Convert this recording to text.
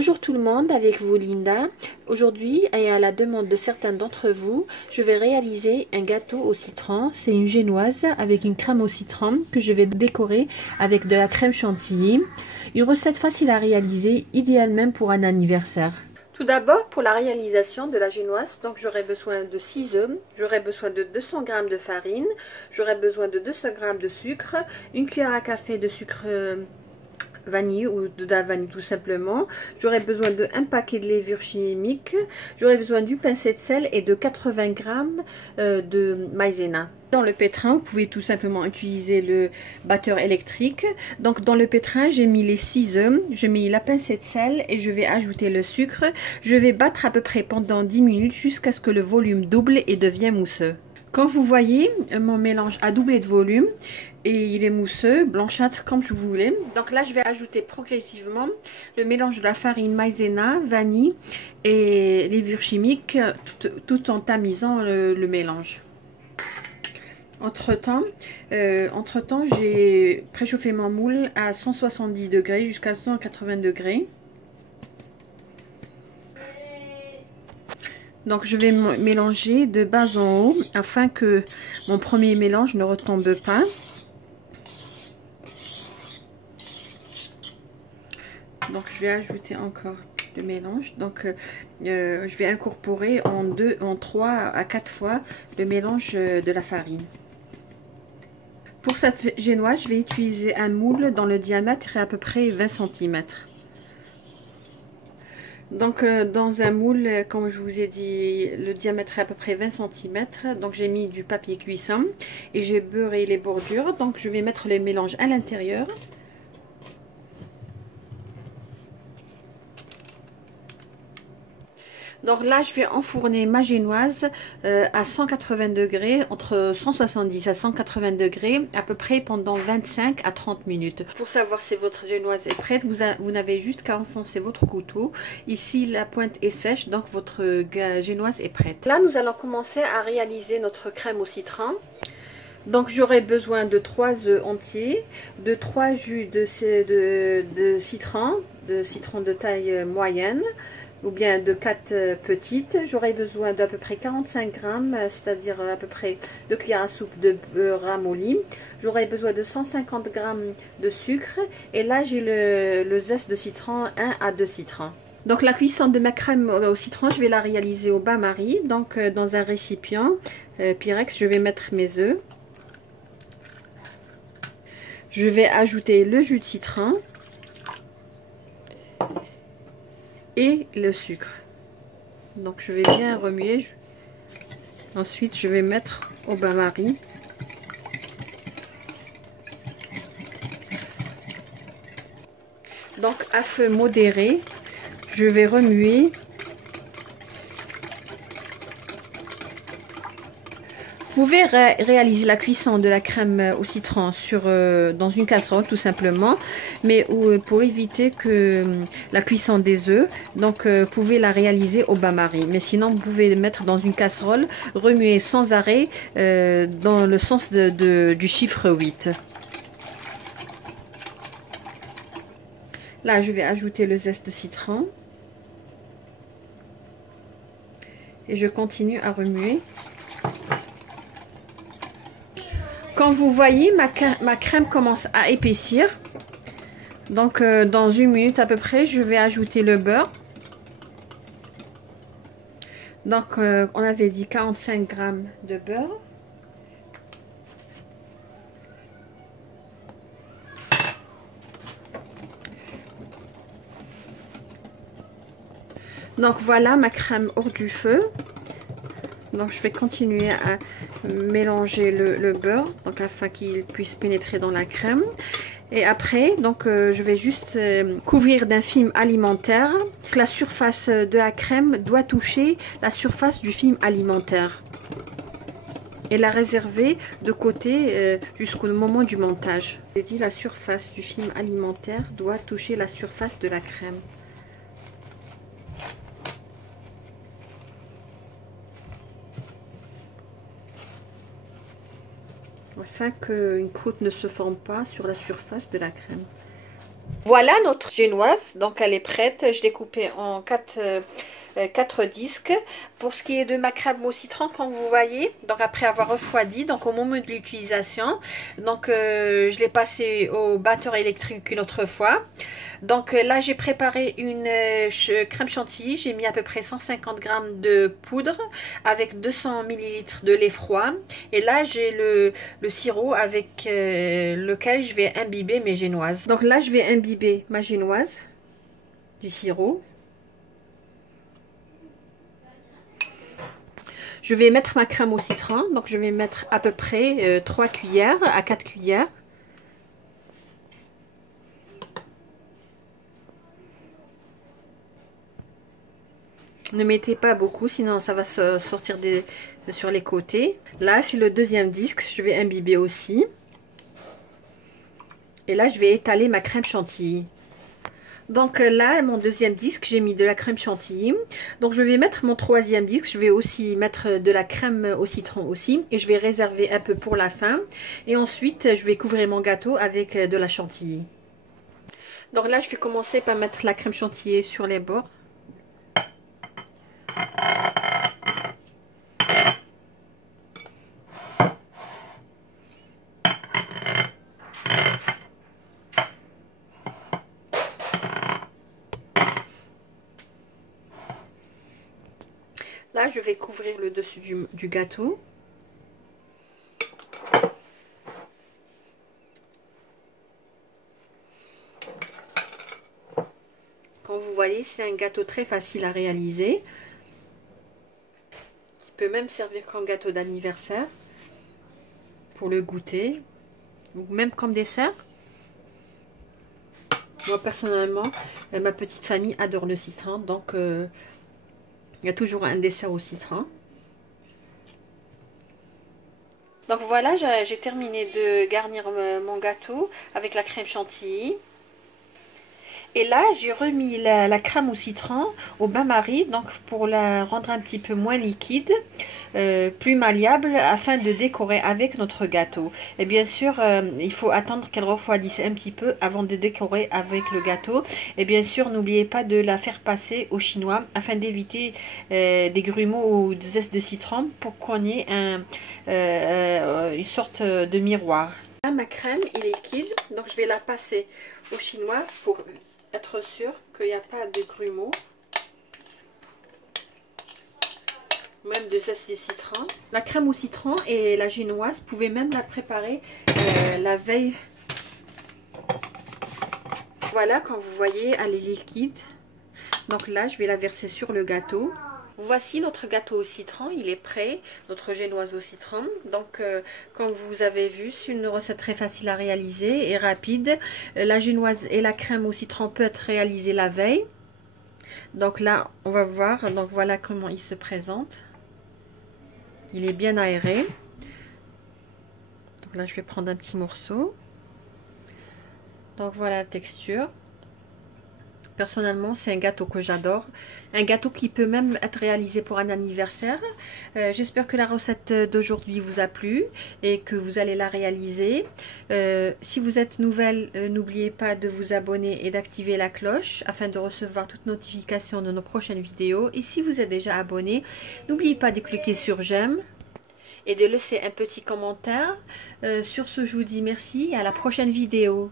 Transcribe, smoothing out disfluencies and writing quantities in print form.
Bonjour tout le monde, avec vous Linda. Aujourd'hui, et à la demande de certains d'entre vous, je vais réaliser un gâteau au citron. C'est une génoise avec une crème au citron que je vais décorer avec de la crème chantilly. Une recette facile à réaliser, idéale même pour un anniversaire. Tout d'abord, pour la réalisation de la génoise, donc j'aurai besoin de 6 œufs, j'aurai besoin de 200 g de farine, j'aurai besoin de 200 g de sucre, une cuillère à café de sucre vanille ou de la vanille tout simplement. J'aurai besoin de un paquet de levure chimique, j'aurai besoin d'une pincée de sel et de 80 g de maïzena. Dans le pétrin, vous pouvez tout simplement utiliser le batteur électrique. Donc dans le pétrin, j'ai mis les 6 œufs, j'ai mis la pincée de sel et je vais ajouter le sucre. Je vais battre à peu près pendant 10 minutes jusqu'à ce que le volume double et devienne mousseux. Comme vous voyez, mon mélange a doublé de volume et il est mousseux, blanchâtre comme vous voulez. Donc là, je vais ajouter progressivement le mélange de la farine maïzena, vanille et levure chimique tout en tamisant le mélange. Entre-temps, j'ai préchauffé mon moule à 170 degrés jusqu'à 180 degrés. Donc je vais mélanger de bas en haut afin que mon premier mélange ne retombe pas. Donc je vais ajouter encore le mélange. Donc je vais incorporer en 3 à 4 fois le mélange de la farine. Pour cette génoise, je vais utiliser un moule dont le diamètre est à peu près 20 cm. Donc dans un moule, comme je vous ai dit, le diamètre est à peu près 20 cm. Donc j'ai mis du papier cuisson et j'ai beurré les bordures. Donc je vais mettre les mélanges à l'intérieur. Donc là, je vais enfourner ma génoise à 180 degrés, entre 170 à 180 degrés, à peu près pendant 25 à 30 minutes. Pour savoir si votre génoise est prête, vous n'avez juste qu'à enfoncer votre couteau. Ici, la pointe est sèche, donc votre génoise est prête. Là, nous allons commencer à réaliser notre crème au citron. Donc j'aurai besoin de 3 œufs entiers, de 3 jus de citron de taille moyenne, ou bien de 4 petites. J'aurai besoin d'à peu près 45 g, c'est-à-dire à peu près 2 cuillères à soupe de beurre ramolli. J'aurai besoin de 150 g de sucre. Et là, j'ai le zeste de citron, 1 à 2 citrons. Donc la cuisson de ma crème au citron, je vais la réaliser au bain-marie. Donc dans un récipient Pyrex, je vais mettre mes œufs. Je vais ajouter le jus de citron et le sucre. Donc je vais bien remuer. Ensuite je vais mettre au bain-marie. Donc à feu modéré, je vais remuer. Vous pouvez réaliser la cuisson de la crème au citron dans une casserole tout simplement, mais pour éviter que la cuisson des œufs, donc vous pouvez la réaliser au bain-marie. Mais sinon, vous pouvez mettre dans une casserole, remuer sans arrêt dans le sens du chiffre 8. Là, je vais ajouter le zeste de citron et je continue à remuer. Quand vous voyez, ma crème commence à épaissir. Donc dans 1 minute à peu près, je vais ajouter le beurre. Donc on avait dit 45 g de beurre. Donc voilà ma crème hors du feu. Donc je vais continuer à mélanger le beurre, donc afin qu'il puisse pénétrer dans la crème. Et après, donc je vais juste couvrir d'un film alimentaire. La surface de la crème doit toucher la surface du film alimentaire. Et la réserver de côté jusqu'au moment du montage. J'ai dit la surface du film alimentaire doit toucher la surface de la crème. Afin qu'une croûte ne se forme pas sur la surface de la crème. Voilà notre génoise, donc elle est prête. Je l'ai coupée en 4 disques. Pour ce qui est de ma crème au citron, comme vous voyez, donc après avoir refroidi, donc au moment de l'utilisation, donc je l'ai passé au batteur électrique une autre fois. Donc là j'ai préparé une crème chantilly, j'ai mis à peu près 150 g de poudre avec 200 ml de lait froid. Et là j'ai le sirop avec lequel je vais imbiber mes génoises. Donc là je vais imbiber ma génoise du sirop. Je vais mettre ma crème au citron, donc je vais mettre à peu près 3 cuillères à 4 cuillères. Ne mettez pas beaucoup, sinon ça va sortir sur les côtés. Là, c'est le deuxième disque, je vais imbiber aussi. Et là, je vais étaler ma crème chantilly. Donc là, mon deuxième disque, j'ai mis de la crème chantilly. Donc je vais mettre mon troisième disque. Je vais aussi mettre de la crème au citron aussi. Et je vais réserver un peu pour la fin. Et ensuite, je vais couvrir mon gâteau avec de la chantilly. Donc là, je vais commencer par mettre la crème chantilly sur les bords. Là, je vais couvrir le dessus du gâteau. Comme vous voyez, c'est un gâteau très facile à réaliser. Qui peut même servir comme gâteau d'anniversaire. Pour le goûter. Ou même comme dessert. Moi, personnellement, ma petite famille adore le citron. Donc, il y a toujours un dessert au citron. Donc voilà, j'ai terminé de garnir mon gâteau avec la crème chantilly. Et là, j'ai remis la crème au citron au bain-marie, donc pour la rendre un petit peu moins liquide, plus malléable, afin de décorer avec notre gâteau. Et bien sûr, il faut attendre qu'elle refroidisse un petit peu avant de décorer avec le gâteau. Et bien sûr, n'oubliez pas de la faire passer au chinois afin d'éviter des grumeaux ou des zestes de citron pour qu'on ait une sorte de miroir. Là, ma crème est liquide, donc je vais la passer au chinois pour être sûr qu'il n'y a pas de grumeaux, même de zeste de citron. La crème au citron et la génoise, vous pouvez même la préparer la veille. Voilà, comme vous voyez, elle est liquide. Donc là, je vais la verser sur le gâteau. Voici notre gâteau au citron, il est prêt, notre génoise au citron. Donc, comme vous avez vu, c'est une recette très facile à réaliser et rapide. La génoise et la crème au citron peut être réalisée la veille. Donc là, on va voir. Donc voilà comment il se présente. Il est bien aéré. Donc là, je vais prendre un petit morceau. Donc voilà la texture. Personnellement, c'est un gâteau que j'adore. Un gâteau qui peut même être réalisé pour un anniversaire. J'espère que la recette d'aujourd'hui vous a plu et que vous allez la réaliser. Si vous êtes nouvelle, n'oubliez pas de vous abonner et d'activer la cloche afin de recevoir toutes notifications de nos prochaines vidéos. Et si vous êtes déjà abonné, n'oubliez pas de cliquer sur j'aime et de laisser un petit commentaire. Sur ce, je vous dis merci et à la prochaine vidéo.